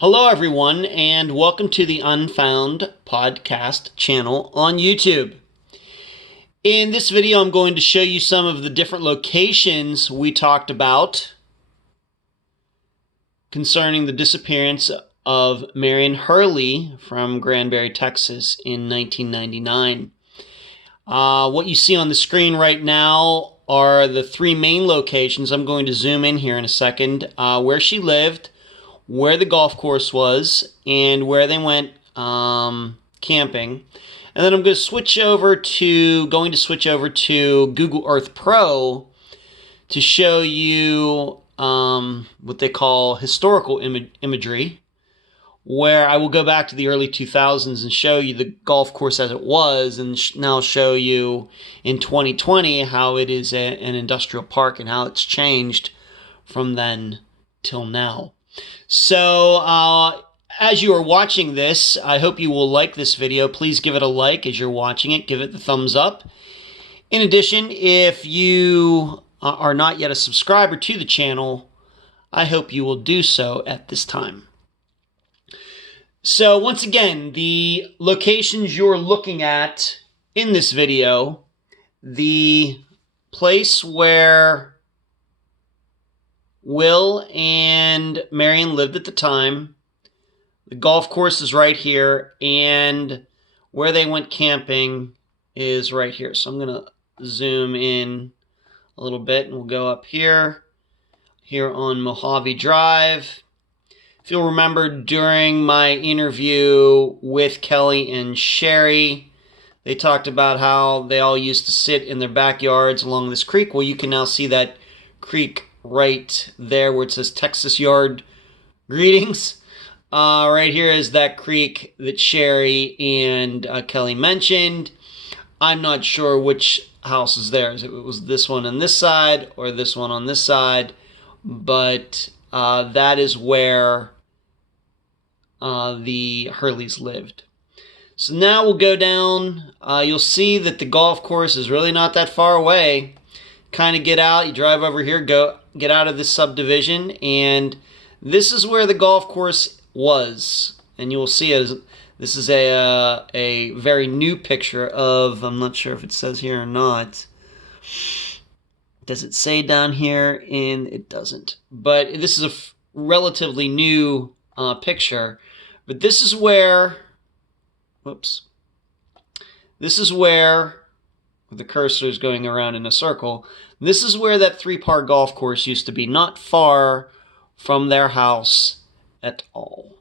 Hello, everyone, and welcome to the Unfound podcast channel on YouTube. In this video, I'm going to show you some of the different locations we talked about concerning the disappearance of Marian Hurley from Granbury, Texas in 1999. What you see on the screen right now are the three main locations. I'm going to zoom in here in a second, where she lived, where the golf course was, and where they went camping. And then I'm going to switch over to Google Earth Pro to show you what they call historical imagery, where I will go back to the early 2000s and show you the golf course as it was, and now show you in 2020 how it is an industrial park and how it's changed from then till now. So, as you are watching this, I hope you will like this video. Please give it a like as you're watching it. Give it the thumbs up. In addition, if you are not yet a subscriber to the channel, I hope you will do so at this time. So, once again, the locations you're looking at in this video, the place where Will and Marian lived at the time, the golf course is right here, and where they went camping is right here. So I'm going to zoom in a little bit, and we'll go up here on Mojave Drive. If you'll remember, during my interview with Kelly and Sherry, they talked about how they all used to sit in their backyards along this creek. Well, you can now see that creek right there where it says Texas Yard Greetings. Right here is that creek that Sherry and Kelly mentioned. I'm not sure which house is theirs. It was this one on this side or this one on this side, but that is where the Hurleys lived. So now we'll go down. You'll see that the golf course is really not that far away. Kind of get out, you drive over here, get out of this subdivision, and this is where the golf course was. And you will see it. This is a very new picture of, I'm not sure if it says here or not. Does it say down here? And it doesn't. But this is a relatively new picture. But this is where, this is where the cursor is going around in a circle. This is where that three-par golf course used to be, not far from their house at all.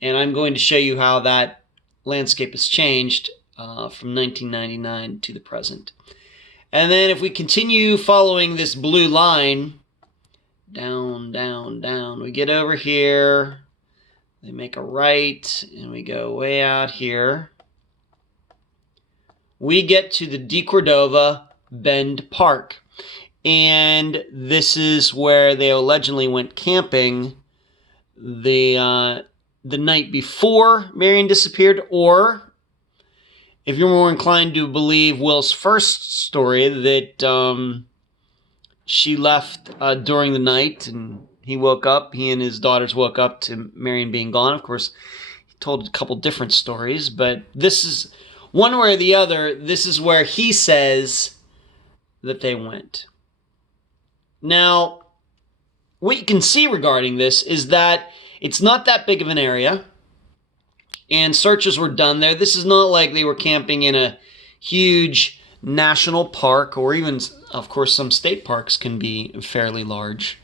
And I'm going to show you how that landscape has changed from 1999 to the present. And then if we continue following this blue line, down, down, down, we get over here, they make a right, and we go way out here. We get to the De Cordova Bend Park. And this is where they allegedly went camping the night before Marian disappeared, or if you're more inclined to believe Will's first story, that she left during the night and he and his daughters woke up to Marian being gone. Of course, he told a couple different stories, but this is, one way or the other, this is where he says that they went. Now, what you can see regarding this is that it's not that big of an area, and searches were done there. This is not like they were camping in a huge national park, or even, of course, some state parks can be fairly large,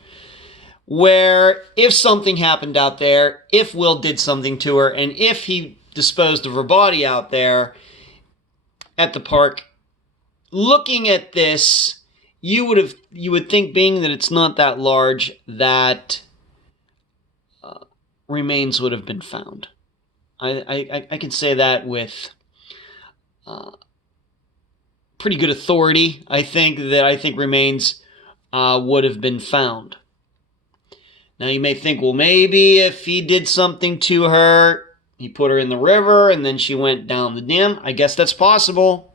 where if something happened out there, if Will did something to her, and if he disposed of her body out there at the park, looking at this, you would think, being that it's not that large, that remains would have been found. I can say that with pretty good authority. I think remains would have been found. Now you may think, well, maybe if he did something to her, he put her in the river and then she went down the dam. I guess that's possible.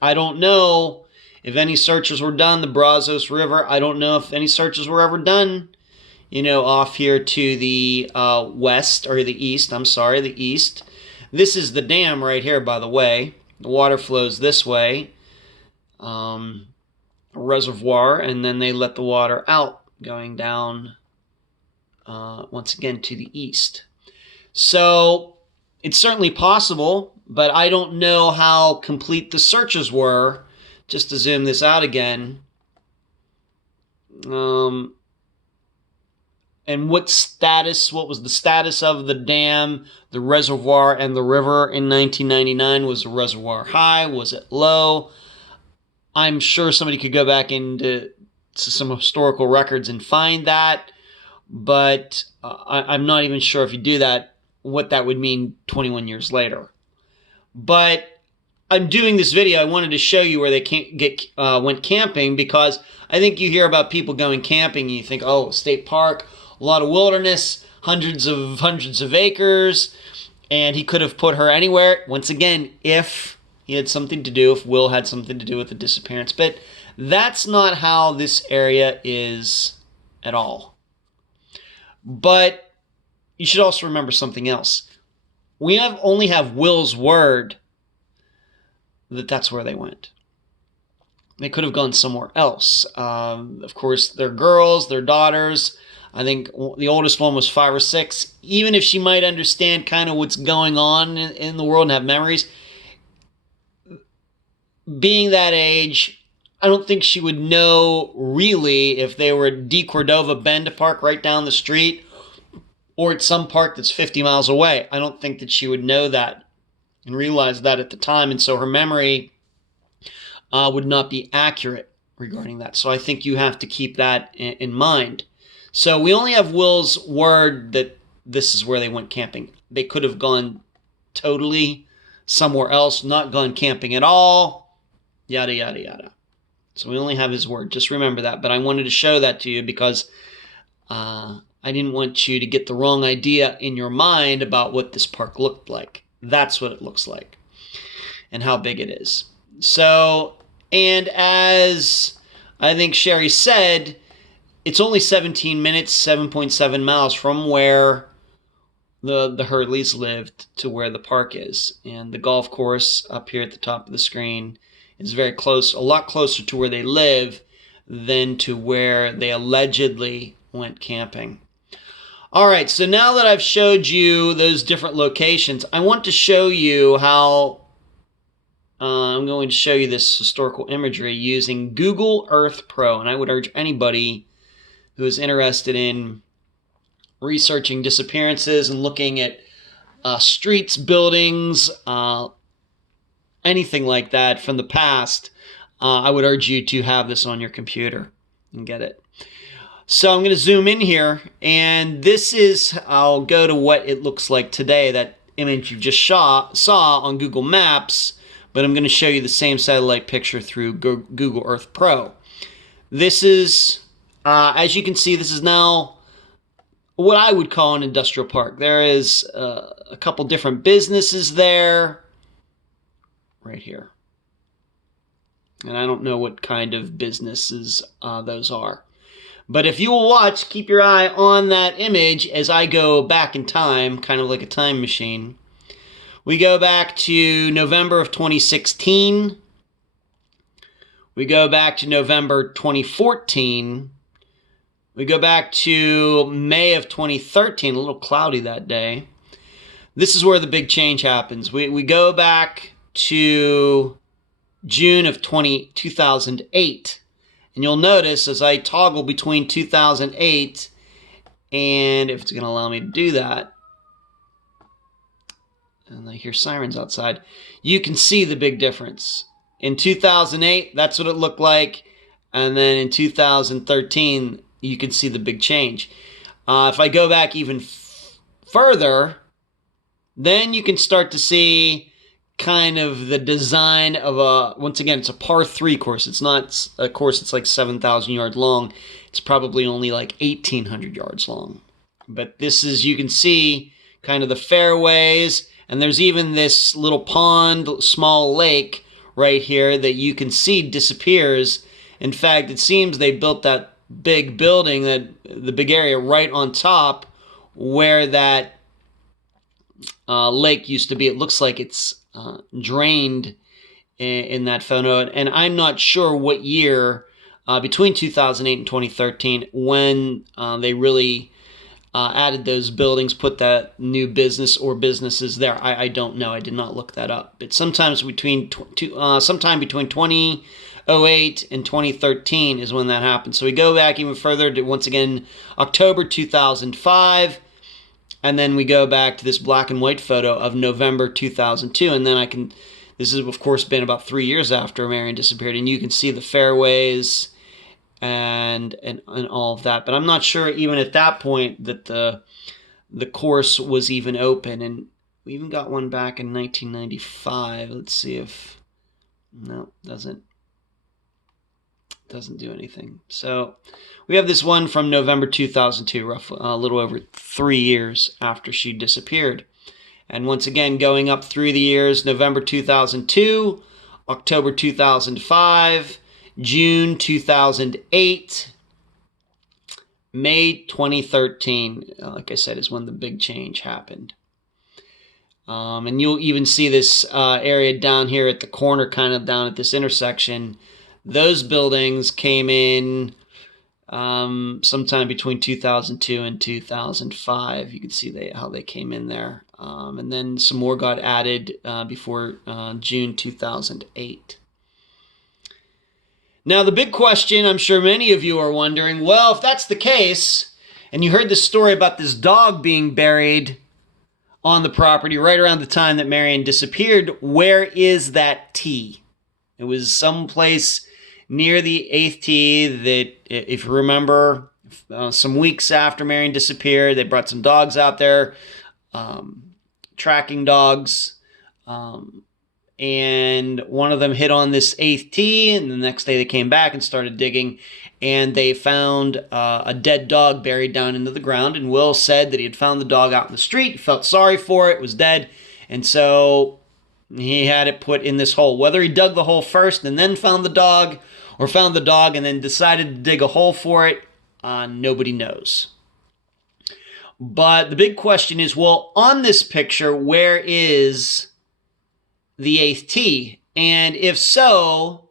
I don't know if any searches were done. The Brazos River, I don't know if any searches were ever done off here to the west, or the east, I'm sorry, the east. This is the dam right here, by the way. The water flows this way, a reservoir, and then they let the water out, going down once again to the east. So it's certainly possible, but I don't know how complete the searches were. Just to zoom this out again. And what was the status of the dam, the reservoir, and the river in 1999? Was the reservoir high? Was it low? I'm sure somebody could go back into some historical records and find that, but I'm not even sure if you do that, what that would mean 21 years later. But I'm doing this video. I wanted to show you where they went camping, because I think you hear about people going camping and you think, oh, state park, a lot of wilderness, hundreds of acres, and he could have put her anywhere. Once again, if he had something to do, if Will had something to do with the disappearance. But that's not how this area is at all. But you should also remember something else. We only have Will's word that that's where they went. They could have gone somewhere else. Of course, they're girls, they're daughters. I think the oldest one was 5 or 6. Even if she might understand kind of what's going on in the world and have memories, being that age, I don't think she would know really if they were at D. Cordova Bend Park right down the street, or at some park that's 50 miles away. I don't think that she would know that and realize that at the time, and so her memory would not be accurate regarding that. So I think you have to keep that in mind. So we only have Will's word that this is where they went camping. They could have gone totally somewhere else, not gone camping at all, yada, yada, yada. So we only have his word. Just remember that. But I wanted to show that to you because I didn't want you to get the wrong idea in your mind about what this park looked like. That's what it looks like and how big it is. So, and as I think Sherry said, it's only 17 minutes, 7.7 miles from where the Hurleys lived to where the park is. And the golf course up here at the top of the screen is very close, a lot closer to where they live than to where they allegedly went camping. All right, so now that I've showed you those different locations, I want to show you how I'm going to show you this historical imagery using Google Earth Pro. And I would urge anybody who is interested in researching disappearances and looking at streets, buildings, anything like that from the past, I would urge you to have this on your computer and get it. So I'm going to zoom in here, and this is, I'll go to what it looks like today, that image you just saw on Google Maps, but I'm going to show you the same satellite picture through Google Earth Pro. This is, as you can see, this is now what I would call an industrial park. There is a couple different businesses there, right here. And I don't know what kind of businesses those are. But if you will watch, keep your eye on that image as I go back in time, kind of like a time machine. We go back to November of 2016. We go back to November 2014. We go back to May of 2013, a little cloudy that day. This is where the big change happens. We go back to June of 2008. And you'll notice as I toggle between 2008 and if it's going to allow me to do that, and I hear sirens outside, you can see the big difference. In 2008, that's what it looked like. And then in 2013, you can see the big change. If I go back even further, then you can start to see kind of the design of once again, it's a par 3 course. It's not a course that's like 7,000 yards long. It's probably only like 1,800 yards long. But this is, you can see kind of the fairways, and there's even this little pond, small lake right here that you can see disappears. In fact, it seems they built that big building, the big area right on top where that lake used to be. It looks like it's drained in that photo, and I'm not sure what year between 2008 and 2013 when they really added those buildings, put that new business or businesses there. I don't know. I did not look that up. But sometime between 2008 and 2013 is when that happened. So we go back even further to, once again, October 2005. And then we go back to this black and white photo of November 2002. And then this has, of course, been about 3 years after Marian disappeared. And you can see the fairways and all of that. But I'm not sure even at that point that the course was even open. And we even got one back in 1995. Let's see if... No, doesn't do anything. So we have this one from November 2002, roughly a little over 3 years after she disappeared. And once again, going up through the years, November 2002, October 2005, June 2008, May 2013, like I said, is when the big change happened. And you'll even see this area down here at the corner, kind of down at this intersection. Those buildings came in sometime between 2002 and 2005. You can see how they came in there. And then some more got added before June 2008. Now, the big question, I'm sure many of you are wondering, well, if that's the case, and you heard the story about this dog being buried on the property right around the time that Marian disappeared, where is that tee? It was someplace near the 8th tee that, if you remember, some weeks after Marian disappeared, they brought some dogs out there, tracking dogs, and one of them hit on this 8th tee, and the next day they came back and started digging, and they found a dead dog buried down into the ground, and Will said that he had found the dog out in the street, he felt sorry for it, it was dead, and so he had it put in this hole. Whether he dug the hole first and then found the dog, or found the dog and then decided to dig a hole for it, nobody knows. But the big question is, well, on this picture, where is the 8th tee? And if so,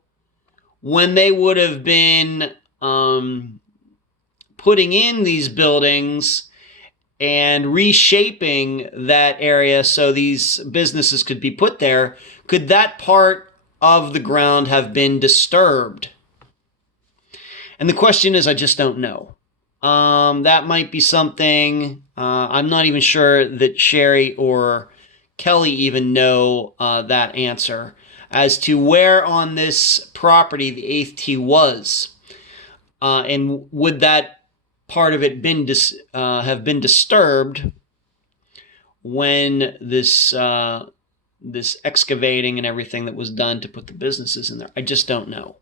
when they would have been putting in these buildings and reshaping that area so these businesses could be put there, could that part of the ground have been disturbed? And the question is, I just don't know. That might be something, I'm not even sure that Sherry or Kelly even know that answer as to where on this property the 8th tee was. And would that part of it have been disturbed when this excavating and everything that was done to put the businesses in there? I just don't know.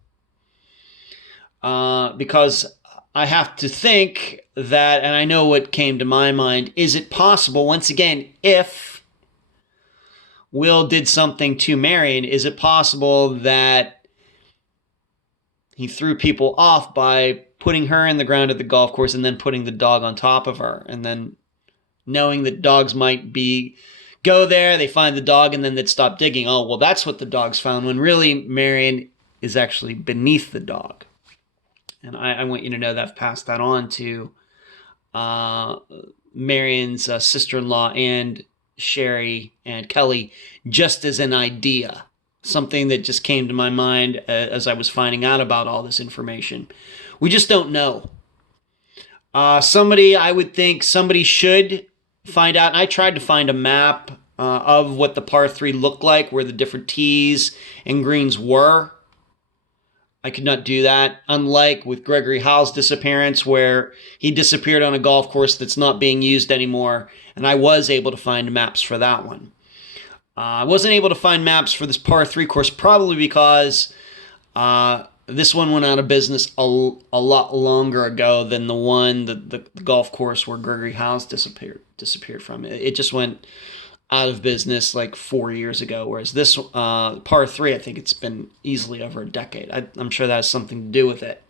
Because I have to think that, and I know what came to my mind, is it possible, once again, if Will did something to Marian, is it possible that he threw people off by putting her in the ground at the golf course and then putting the dog on top of her, and then knowing that dogs might go there, they find the dog, and then they'd stop digging. Oh, well, that's what the dogs found, when really Marian is actually beneath the dog. And I want you to know that I've passed that on to Marian's sister-in-law and Sherry and Kelly, just as an idea. Something that just came to my mind as I was finding out about all this information. We just don't know. I would think somebody should find out. And I tried to find a map of what the par 3 looked like, where the different tees and greens were. I could not do that, unlike with Gregory Howell's disappearance, where he disappeared on a golf course that's not being used anymore, and I was able to find maps for that one. I wasn't able to find maps for this par 3 course, probably because this one went out of business a lot longer ago than the golf course where Gregory Howell's disappeared from. It just went out of business like 4 years ago, whereas this par 3, I think it's been easily over a decade. I'm sure that has something to do with it.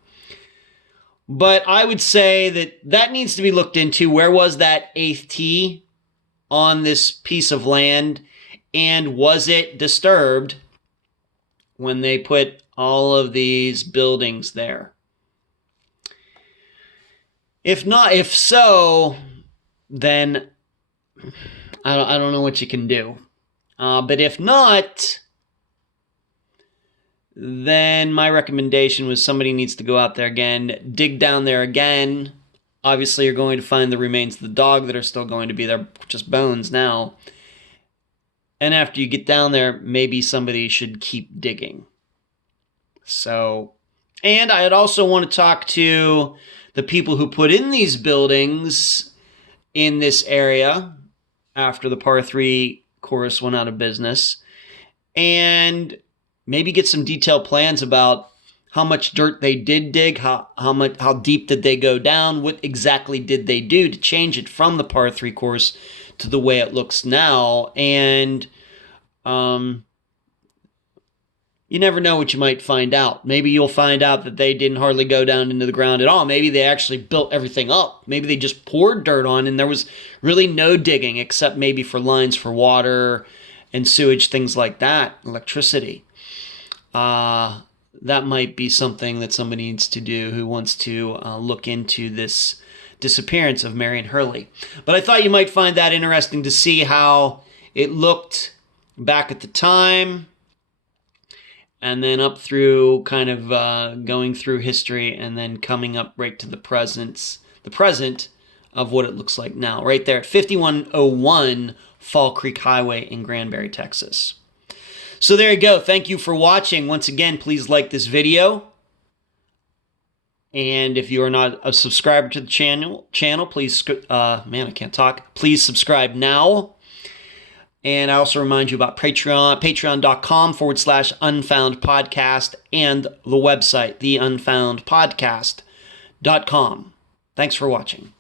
But I would say that needs to be looked into. Where was that eighth tee on this piece of land? And was it disturbed when they put all of these buildings there? If so, then I don't know what you can do. But if not, then my recommendation was somebody needs to go out there again, dig down there again. Obviously, you're going to find the remains of the dog that are still going to be there, just bones now. And after you get down there, maybe somebody should keep digging. So, and I'd also want to talk to the people who put in these buildings in this area after the par 3 course went out of business, and maybe get some detailed plans about how much dirt they did dig, how deep did they go down, what exactly did they do to change it from the par 3 course to the way it looks now. And you never know what you might find out. Maybe you'll find out that they didn't hardly go down into the ground at all. Maybe they actually built everything up. Maybe they just poured dirt on and there was really no digging except maybe for lines for water and sewage, things like that, electricity. That might be something that somebody needs to do who wants to look into this disappearance of Marian Hurley. But I thought you might find that interesting to see how it looked back at the time, and then up through kind of going through history and then coming up right to the present of what it looks like now, right there at 5101 Fall Creek Highway in Granbury, Texas. So there you go. Thank you for watching. Once again, please like this video. And if you are not a subscriber to the channel, please, man, I can't talk. Please subscribe now. And I also remind you about Patreon, patreon.com/Unfound Podcast, and the website, theunfoundpodcast.com. Thanks for watching.